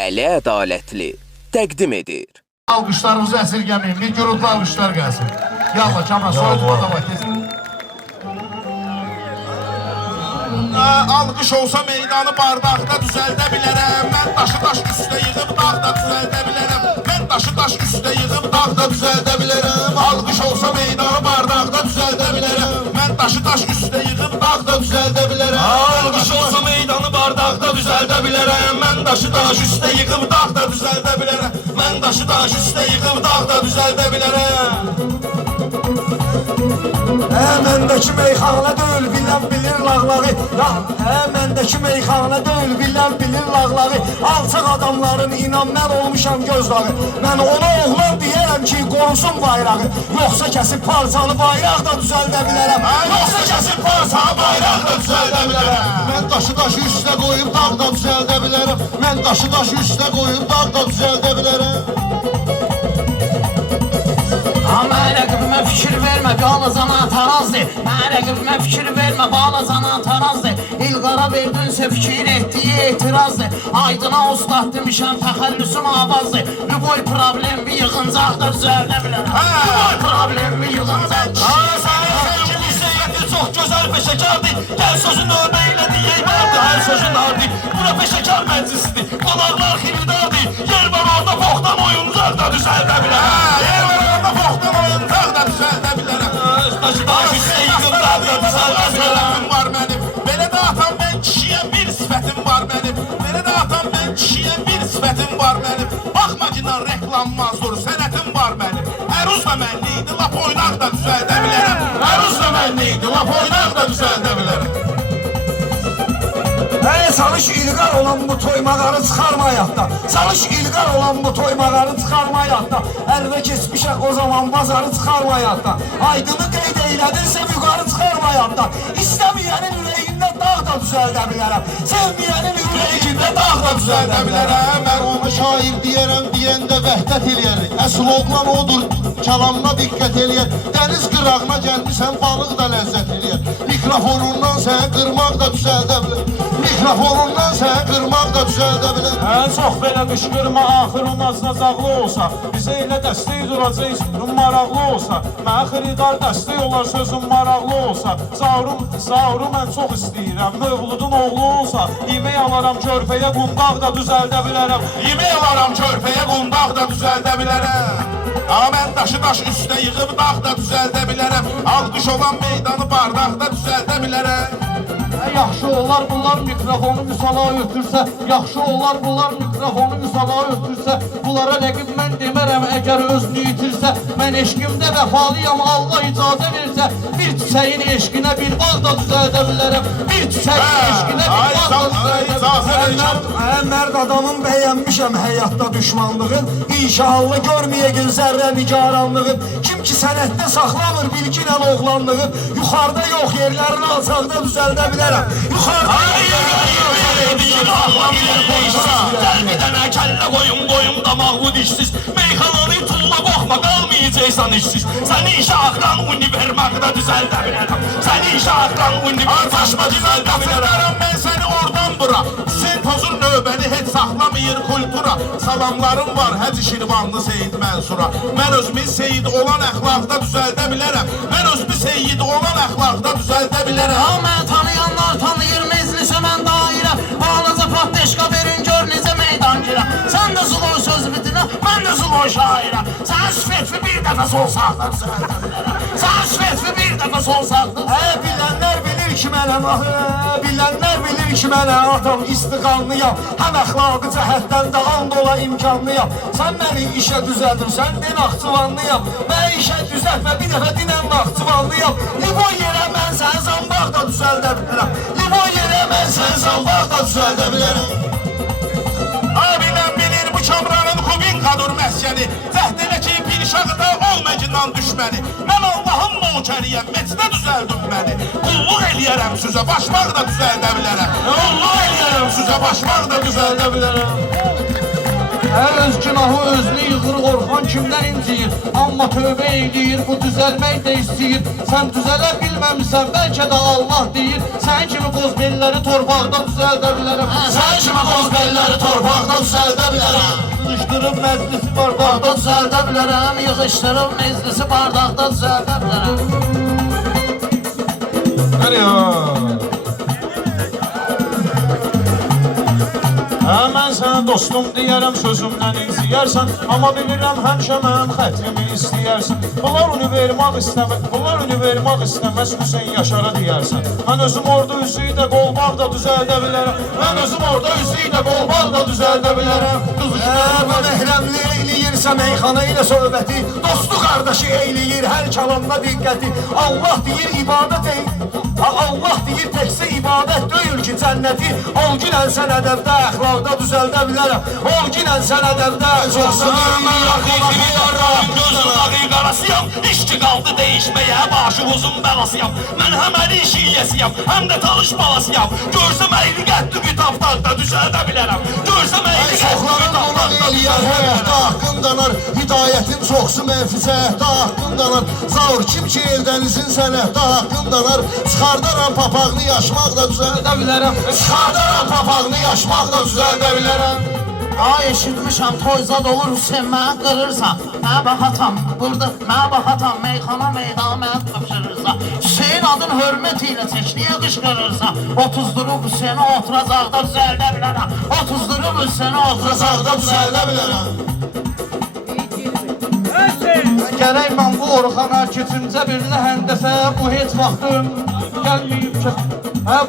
Əli Ədalətli təqdim edir. Alqışlarınızı əsirgəməyin, bir gürültü alqışlar gəlsin. Yallah, Kamran, soyutma da var, tez. Alqış olsa meydanı bardaqda düzəldə bilərəm. Mən daşı daş üstə yığıb dağda düzəldə bilərəm. Mən daşı daş üstə yığıb dağda düzəldə bilərəm. Alqış olsa meydanı bardaqda düzəldə bilərəm. Mən daşı daş üstə yığıb dağda düzəldə bilərəm. Alqış olsa meydanı bardaqda düzəldə bilərəm. Mən daşı daş üstə yığıb dağda düzəldə bilərəm. Mən daşı daş üstə yığıb dağda düzəldə bilərəm. Məndəki meyxanə deyil, bilən bilir lağlağı. Məndəki meyxanə deyil, bilən bilir lağlağı. Alçaq adamların inan mən olmuşam gözdağı. Mən ona oğlan deyərəm ki, qorusun bayrağı. Yoxsa kəsib parçalı bayraq da düzəldə bilərəm. Yoxsa kəsib parçalı bayraq da düzəldə bilərəm. Mən daşı daşı üstə qoyub dağda düzəldə bilərəm. Mən daşı daşı üstə qoyub dağda düzəldə bilərəm. Mən rəqibimə fikir vermə, qalazana tarazdır. Mən rəqibimə fikir vermə, qalazana tarazdır. İlqara verdinsə fikir etdiyi etirazdır. Aydına ustad demişəm, təxəllüsüm avazdır. Lüboy problemi yığıncaq da düzəldə bilərəm. Lüboy problemi yığıncaq. Sənin sevgili seyirdi çox gözəl peşəkardır. Gəl sözün növbə ilə deyək vardı, hər sözün ardı. Bura peşəkar məclisidir, qonaqlar xiridardır. Yer var orada boxdan oyuncaq da düzəldə bilərəm. Yer var orada boxdan oyuncaq da düzəldə bilərəm. Daşı daş üstə yığıb dağda düzəldə bilərəm. Var mənim, belə də atam mən kişiyə bir sifətim var mənim. Belə də atam mən kişiyə bir sifətim var mənim. Baxma ki, reklammazdor, sənətim var mənim. Əruz da mənliydi, lap oynaq da düzəldə bilərəm. Əruz da mənliydi, lap oynaq da düzəldə bilərəm. Çalış ilqar olan bu toymağarı çıxarma yatda. Çalış ilqar olan bu toymağarı çıxarma yatda. Ərdə keçmişək o zaman bazarı çıxarma yatda. Aydını qeyd eylədinsə yuqarı çıxarma yatda. İstəməyənin ürəyində dağ da düzəldə bilərəm. Sevməyənin ürəyində dağ da düzəldə bilərəm. Mən ona şair deyərəm, deyəndə vəhdət eləyər. Əsl oğlan odur, kəlamına diqqət eləyər. Dəniz qırağına gəlmişsən, balıq da ləzzət eləyər. Mikrofonundan sən qırmaq da düzəldə bilər. Mikrofonundan sən qırmaq da düzəldə bilər. Çox belə qışqırma, axırın aznacaqlı olsa. Bizə elə dəstək duracaq, sözün maraqlı olsa. Mənə xeridar dəstək olar, sözün maraqlı olsa. Zauru mən çox istəyirəm, Mövludun oğlu olsa. Yemək alaram körpəyə, qundaq da düzəldə bilərəm. Yemək alaram körpəyə, qundaq da düzəldə bilərəm. Mən daşı daş üstə yığıb dağ da düzəldə bilərəm. Alqış olan meydanı bardaqda düzəldə bilərəm. Yaxşı olar bunlar mikrofonu müsala ötürsə. Yaxşı olar bunlar mikrofonu müsala ötürsə. Bunlara rəqib mən demərəm əgər özünü itirsə. Mən eşqimdə vəfalıyam, Allah icazə versə. Bir çiçəyin eşqinə bir bağ da düzəldə bilərəm. Bir çiçəyin eşqinə bir bağ da düzəldə bilərəm. Mərd adamın bəyənmişəm həyatda düşmanlığın. İnşallah görməyəgin zərrə nigaranlığın. Kim ki sənətdə saxlamır bilginən oğlanlığın. Yuxarıda yox yerlərin alçaqda düzəldə bilərəm. Yuxarıda Gəlmədənə kəllə qoyun damaqlı dişsiz. Meyxananı tulla qoxma, qalmayacaqsan işsiz. Səni işə axıran univermaqda düzəldə bilərəm. Səni işə axıran univermaqda düzəldə bilərəm. Mən səni oradan bura, sentozun növbəni heç saxlamayır kultura. Salamlarım var Həci Şirvanlı Seyid Mənsura. Mən özümü Seyid olan əxlaqda düzəldə bilərəm. Mən özümü Seyid olan əxlaqda düzəldə bilərəm. Mən tanıyanlar tanıyır meclisə mən dairə. Balaca patdeşqa verin gör necə meydan girə. Sən də zıloy söz bitinə, mən də zıloy şairə. Sən sifətli bir dəfə solsaqda düzəldə bilərəm. Sən sifətli bir dəfə solsaqda. Bilənlər bilir ki mənəm, bilənlər bilir ki mənə atam istiqanlıyam. Həm əxlaqı cəhətdən də and ola imkanlıyam. Sən məni işə düzəldirsən, den Naxçıvanlıyam. Mən işə düzəltmə, bir dəfə dinən Naxçıvanlıyam. Limon yerə mən sən zambaq da düzəldə bilərəm. Limon yerə mən sən zambaq da düzəldə bilərəm. Bilən bilir bu Kamranın Kubinkadır məskəni. Cəhd elə ki pirşaqda olmacından düşməni. Mən Allahın nökəriyəm, mecdə düzəldim məni. Qulluq eləyərəm sizə, başmaq da düzəldə bilərəm. Qulluq eləyərəm sizə, başmaq da düzəldə bilərəm. Hər öz günahı özünü yığır, Orxan kimdən inciyir. Amma tövbə eləyir, bu düzəlmək də istəyir. Sən düzələ bilməmişsən, bəlkə də Allah deyir. Sən kimi qozbellər belləri torpaqda düzəldə bilərəm. Sən kimi qoz belləri torpaqda düzəldə bilərəm. Yığışdırıb məclisi bardaqda düzəldə bilərəm, yığışdırıb meclisi bardaqda düzəldə bilərəm. Mən sənə dostum deyərəm, sözümdən izləyərsən, amma bilirəm həmişə mənim xətrimi istəyərsən. Bunlar ünü vermək istəməz, Hüseyin Yaşara deyərsən. Mən özüm orada üzüyü də qolbaq da düzəldə bilərəm. Mən özüm orada üzüyü də qolbaq da düzəldə bilərəm. Bu mehrəmli eyləyirsə meyxana ilə söhbəti, dostu qardaşı eyləyir hər kəlamda diqqəti. Allah deyir ibadət Allah deyir təkcə ibadət deyil ki cənnəti. Ol ginən sən ədəbdə, əxlaqda düzəldə bilərəm. Ol ginən sən ədəbdə, Gözüm qarasıyam, işki qaldı deyişməyə, başım uzun bəlasıyam. Mən həm əli şiyyəsiyam, həm də talış balasıyam. Görsəm əyri qəddi bir tapdaqda düzəldə bilərəm. Görsəm əyri qəddi bir tapdaqda düzəldə bilərəm. Haqqım danar, hidayətin çoxsu mənfisətdə haqqım danar. Zaur kim ki eldənizin sənətdə haqqım danar. Çıxardaram papağını yaşmaqla düzəldə bilərəm. Çıxardaram papağını yaşmaqla düzəldə bilərəm. Ay eşitmişəm, toyzad olur Hüseyin mənə qırırsan. Mənə bax atam, burada mənə bax atam, meyxana mənə tapşırırsan. Hüseyin adın hörmət ilə çək, niyə qışqırırsan? 30 durub Hüseyinə oturacaqda düzəldə bilərəm. 30 durub Hüseyinə oturacaqda düzəldə bilərəm. Gərək mən bu Orxana keçincə birinə həndəsə, bu heç vaxtım gəlməyib kəsə.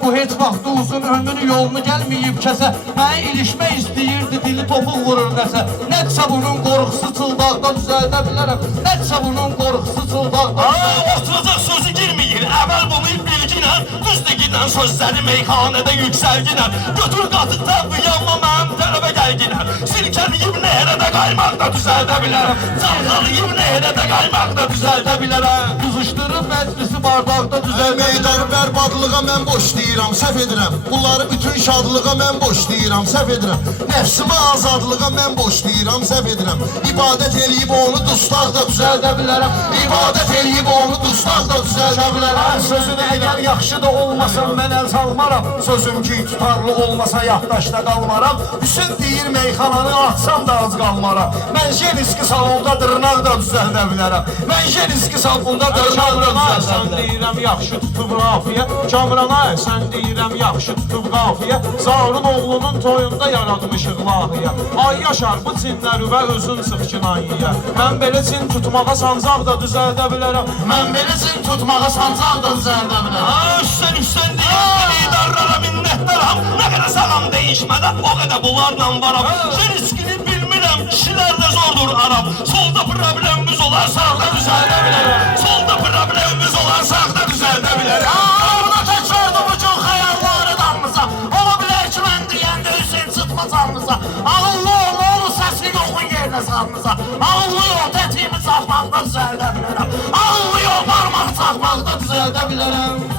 Bu heç vaxt uzun ömrünü yolunu gəlməyib kəsə. Mənə ilişmək istəyirdi, dili topuq vurur nəsə. Nədirsə bunun qorxusu çıldaqda düzəldə bilərəm. Nədirsə bunun qorxusu çıldaqda. Oturacaq sözü girməyir, əvvəl bunu bilginə. Düzdür gidən sözləri meyxanədə yüksəlginə. Götür qatıq təbi yanma mənim tələbə gəlginə. Silkəliyim nehrədə qaymaqda düzəldə bilərəm. Canlalıyım nehrədə qaymaqda düzəldə bilərəm. Qızışdırıb məclisi bardaqda düzəldə bilərəm. Meydan bərbadlığa mən boş deyirəm, səhv edirəm. Bunları bütün şadlığa mən boş deyirəm, səhv edirəm. Nəfsimə azadlığa mən boş deyirəm, səhv edirəm. İbadət eləyib onu dustaqda düzəldə bilərəm. İbadət eləyib onu dustaqda düzəldə bilərəm. Sözün əgər yaxşı da olmasam mən əl salmaram. Sözüm ki tutarlı olmasa yaddaşda qalmaram. Hüsün deyir meyxananı açsam da az qalmaram. Mən jeniski salonda dırnaq da düzəldə bilərəm. Mən jeniski salonda dırnaq da düzəldə Sən deyirəm yaxşı tutub qafiyə. Kamrana sən deyirəm yaxşı tutub qafiyə. Zarın oğlunun toyunda yaratmışıq lahiyə. Ay yaşar bu cinləri və özün sıx kinayiyə. Mən belə cin tutmağa sancaq da düzəldə bilərəm. Mən belə cin tutmağa sancaq da düzəldə bilərəm. Üstən deyir, lidarlara minnətdaram. Nə qədər sağam deyişmədə, o qədər bunlarla varam. Jeniskini bilmirəm, kişilər də zordur aram. Solda problemimiz olar, sağda düzəldə bilərəm. Solda problemimiz olar, sağda düzəldə bilərəm. Arada təkrarda bu çox xəyalları damlısa. Ola bilər ki, mən deyəndə Hüseyin çıtmaz almıza. Ağıllı ol, oğlu səsini yoxun yerinə salmıza. Ağıllı yol, tətiyimi çaxmaqda düzəldə bilərəm. Ağıllı yol, parmağı çaxmaqda düzəldə bilərəm.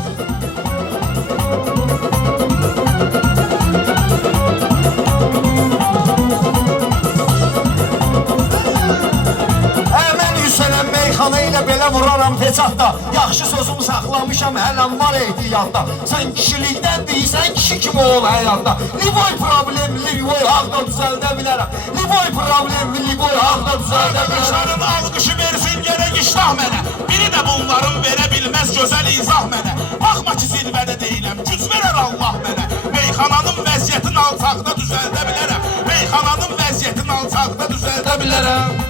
Meyxana ilə belə vuraram peçatda. Yaxşı sözümü saxlamışam, hələm var ehtiyatda. Sən kişilikdən deyirsən, kişi kimi ol həyatda. Liboy problemli, liboy haqda düzəldə bilərəm. Liboy problemli, liboy haqda düzəldə bilərəm. Arkadaşlarım alqışı versin gərək iştah mənə. Biri də bunların verə bilməz gözəl izah mənə. Baxma ki zirvədə deyiləm, güc verər Allah mənə. Meyxananın vəziyyətin alçaqda düzəldə bilərəm. Meyxananın vəziyyətin alçaqda düzəldə bilərəm.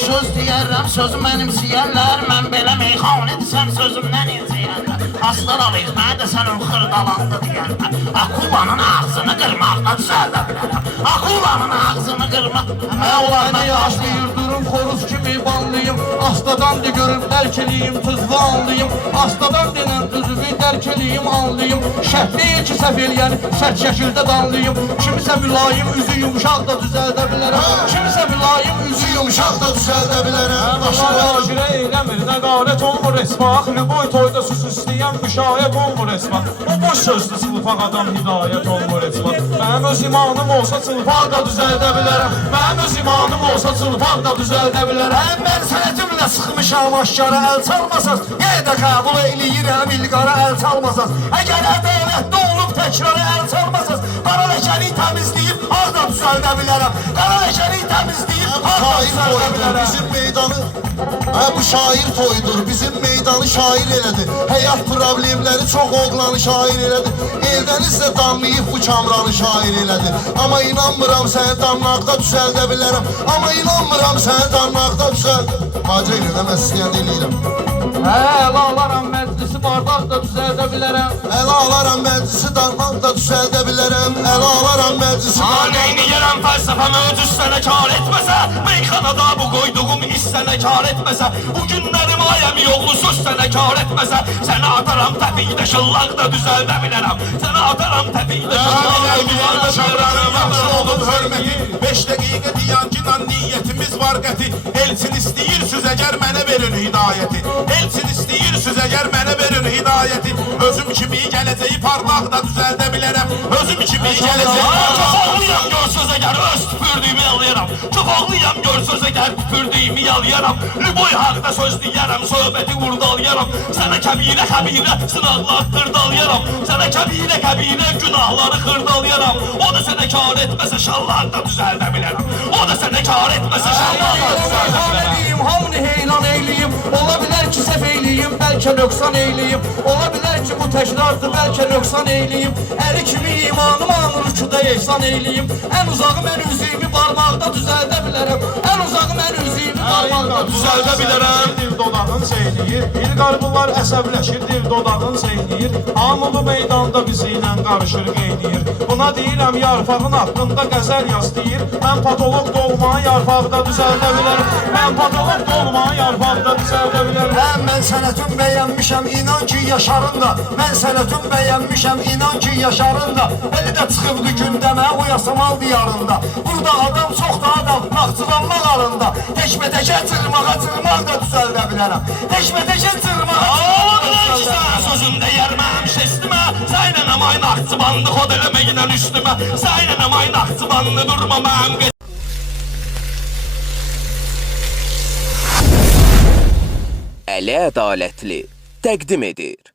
Söz deyərəm, sözü mənimsiyərlər. Mən belə meyxanə desəm, sözümdən inciyərlər. Aslan alıyız, mənə də sənin xırdalandı deyərlər. Akulanın ağzını qırmaqda düzəldə bilərəm. Akulanın ağzını qırmaq. Məni yaşlayır, durum xoruz kimi banlıyım. Astadan de görüb dərk eləyim, tuzlu anlayım. Astadan denən düzübü dərk eləyim, anlayım. Şəhv deyil ki, səhv eləyəni sərt şəkildə danlayım. Kimisə mülayim, üzü yumuşaq da düzəldə bilərəm. Kimsə mülayim, üzü Yumuşaq da düzəldə bilərəm. Başım Şirə eyləmir, nəqarət olmur esma. Xliboy toyda sus istəyən müşayət olmur esma. O boş sözlü çılpaq adam hidayət olmur esma. Mənim öz imanım olsa çılpaq da düzəldə bilərəm. Mənim öz imanım olsa çılpaq da düzəldə bilərəm. Mən sənətimlə sıxmışam aşkara əl çalmasaz, yenə də qəbul eləyirəm ilqara əl çalmasaz. Əgər ədalətli olub təkrara əl çalmasaz, qara ləkəni təmizləyib harda düzəldə bilərəm. Qara ləkəni təmizləyib harda şair düzəldə toyudur bilərəm. bizim meydanı. Bu şair toyudur bizim meydanı şair elədi. Həyat problemləri çox oğlanı şair elədi. Eldənizlə damlayıb bu kamranı şair elədi. Amma inanmıram səni damlaqda düzəldə bilərəm. Amma inanmıram səni damlaqda düzəldə. Macə ilə də mən istəyəndə eləyirəm. Əl alaram məclisi bardaq da düzəldə bilərəm. Əl alaram məclisi darmaq da düzəldə bilərəm. Əl alaram məclisi Neyni yerəm fəlsəfəmə ödüz sənə kar etməsə, meyxanada bu qoyduğum hiss sənə kar etməsə, bu günlərim ayəm yollu söz sənə kar etməsə, səni ataram təpikdə şıllaq da düzəldə bilərəm. Səni ataram təpikdə şıllaq da düzəldə bilərəm. Yaxşı olub hörməti 5 dəqiqə deyən ki, niyyətimiz var qəti. Elçin istəyirsiniz əgər mənə verin hidayəti. Elçin istəyirsiniz əgər mənə verin hidayəti. Özüm kimi gələcəyi parlaq da düzəldə bilərəm. Özüm kimi gələcəyi Çox ağlıyam görsöz əgər öz tüpürdüyümü yalıyaram. Çox ağlıyam görsöz əgər tüpürdüyümü yalıyaram. Lüboy haqda söz deyərəm, söhbəti qurdalayaram. Sənə kəbirə xəbirə sınaqlar xırdalayaram. Sənə kəbirə qəbirə günahları xırdalayaram. O da sənə kar etməsə şallar da düzəldə bilərəm. O da sənə kar etməsə şallar da düzəldə bilərəm. Eləyim, hamını heyran eyləyim. Ola bilər ki, səhv eyləyim, bəlkə nöqsan eyləyim. Ola bilər ki, bu təkrardır, bəlkə nöqsan eyləyim. Əri kimi imanım rükuda ehsan eyləyim. Ən uzağı mən üzüyümü barmaqda düzəldə bilərəm. Ən uzağı mən üzüyümü barmaqda Düzəldə bilərəm. Dil dodağın seyniyir. İlqarbular əsəbləşir, dil dodağın seyniyir. Hamı bu meydanda bizi ilə qarışır, qeyniyir. Buna deyirəm yarpağın haqqında qəzəl yaz deyir. Mən patolog dolmanı yarpaqda düzəldə bilərəm. Mən patolog dolmanı yarpaqda düzəldə bilərəm. Mən sənətim bəyənmişəm, inan ki yaşarım da. Mən sənətim bəyənmişəm, inan ki yaşarım da. Elə də çıxıbdı gündəmə o yasamal diyarında. Burada adam çoxdur adam, naxçıvanmaq arında. Təkbətəkə cırmağa cırmaq da düzəldə bilərəm. Təkbətəkə cırmağa Ola cırmaq da bilər ki, düzəldə sən bilərəm. sözümdə yerməm şestimə. Səynə nəmay naxçıvanlı xod eləməyinə üstümə. Səynə nəmay naxçıvanlı durma mənim Əli Ədalətli təqdim edir.